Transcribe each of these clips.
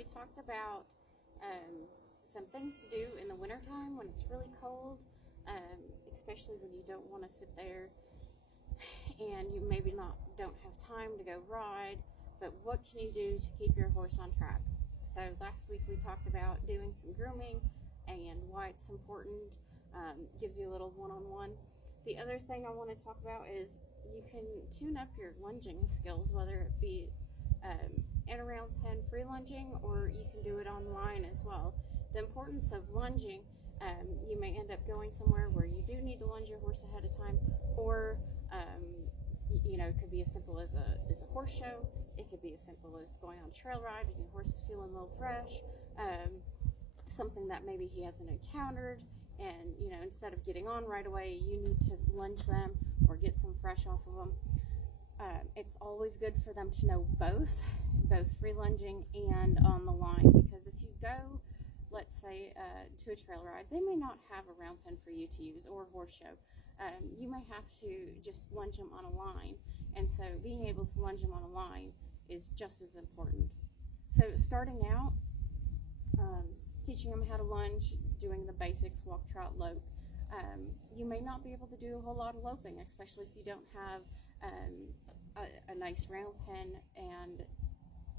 we talked about some things to do in the wintertime when it's really cold, especially when you don't want to sit there and you maybe don't have time to go ride, but what can you do to keep your horse on track? So last week we talked about doing some grooming and why it's important, gives you a little one-on-one. The other thing I want to talk about is you can tune up your lunging skills, whether it be in a round pen free lunging, or you can do it online as well. The importance of lunging, you may end up going somewhere where you do need to lunge your horse ahead of time, or it could be as simple as a horse show. It could be as simple as going on a trail ride and your horse is feeling a little fresh, something that maybe he hasn't encountered, and instead of getting on right away, you need to lunge them or get some fresh off of them. It's always good for them to know both free lunging and on the line, because if you go, let's say, to a trail ride, they may not have a round pen for you to use, or a horse show. You may have to just lunge them on a line, and so being able to lunge them on a line is just as important. So starting out, teaching them how to lunge, doing the basics, walk, trot, lope. You may not be able to do a whole lot of loping, especially if you don't have a nice round pen and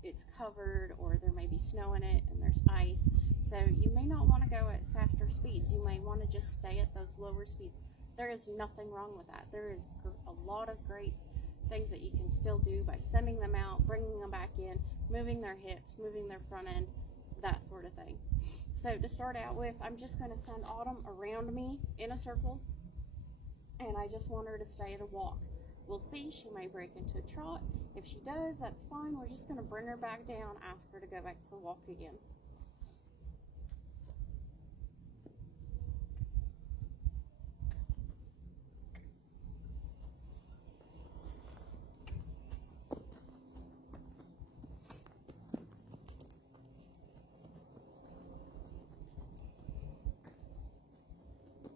it's covered, or there may be snow in it and there's ice. So you may not want to go at faster speeds. You may want to just stay at those lower speeds. There is nothing wrong with that. There is a lot of great things that you can still do by sending them out, bringing them back in, moving their hips, moving their front end, that sort of thing. So to start out with, I'm just going to send Autumn around me in a circle, and I just want her to stay at a walk. We'll see, she may break into a trot. If she does, that's fine. We're just going to bring her back down, ask her to go back to the walk again.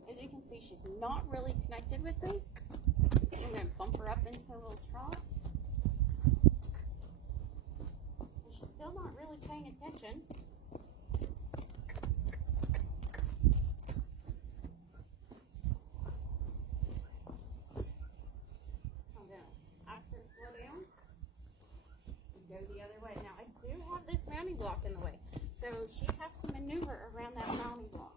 As you can see, she's not really connected with me. I'm going to bump her up into a little trot. And she's still not really paying attention. I'm going to ask her to slow down and go the other way. Now, I do have this mounting block in the way, so she has to maneuver around that mounting block.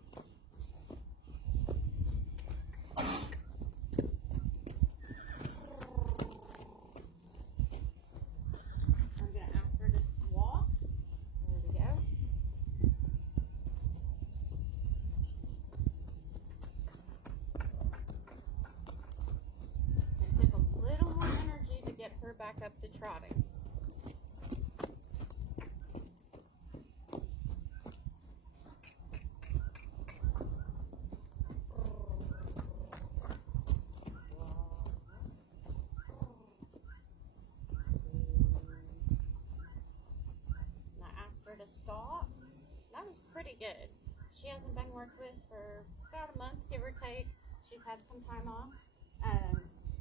Back up to trotting. And I asked her to stop. That was pretty good. She hasn't been worked with for about a month, give or take. She's had some time off,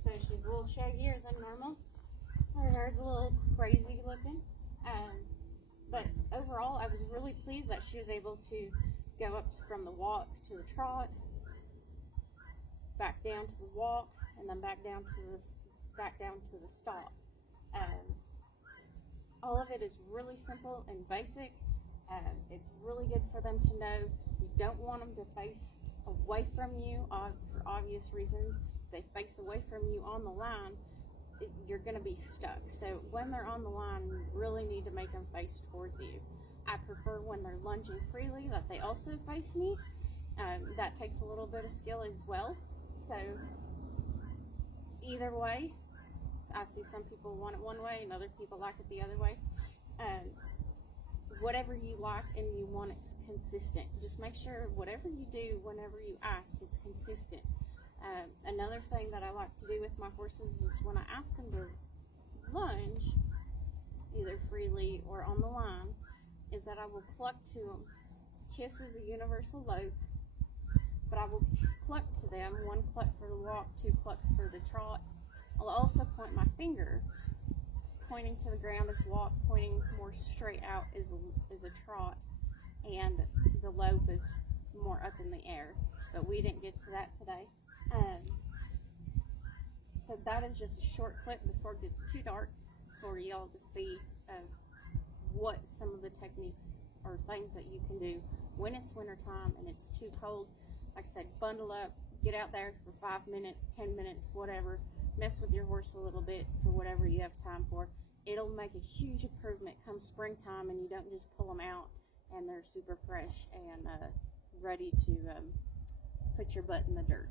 so she's a little shaggier than normal. Her hair's a little crazy looking, but overall I was really pleased that she was able to go up from the walk to the trot, back down to the walk, and then back down to the stop. All of it is really simple and basic. It's really good for them to know. You don't want them to face away from you for obvious reasons. If they face away from you on the line, you're going to be stuck. So when they're on the line, you really need to make them face towards you. I prefer when they're lunging freely that they also face me. That takes a little bit of skill as well. So either way, I see some people want it one way and other people like it the other way. Whatever you like and you want, it's consistent. Just make sure whatever you do, whenever you ask, it's consistent. Another thing that I like to do with my horses is when I ask them to lunge, either freely or on the line, is that I will cluck to them. Kiss is a universal lope, but I will cluck to them, one cluck for the walk, two clucks for the trot. I'll also point my finger pointing to the ground is walk, pointing more straight out is a trot, and the lope is more up in the air. But we didn't get to that today. So that is just a short clip before it gets too dark for y'all to see what some of the techniques or things that you can do when it's wintertime and it's too cold. Like I said, bundle up, get out there for 5 minutes, 10 minutes, whatever. Mess with your horse a little bit for whatever you have time for. It'll make a huge improvement come springtime, and you don't just pull them out and they're super fresh and ready to put your butt in the dirt.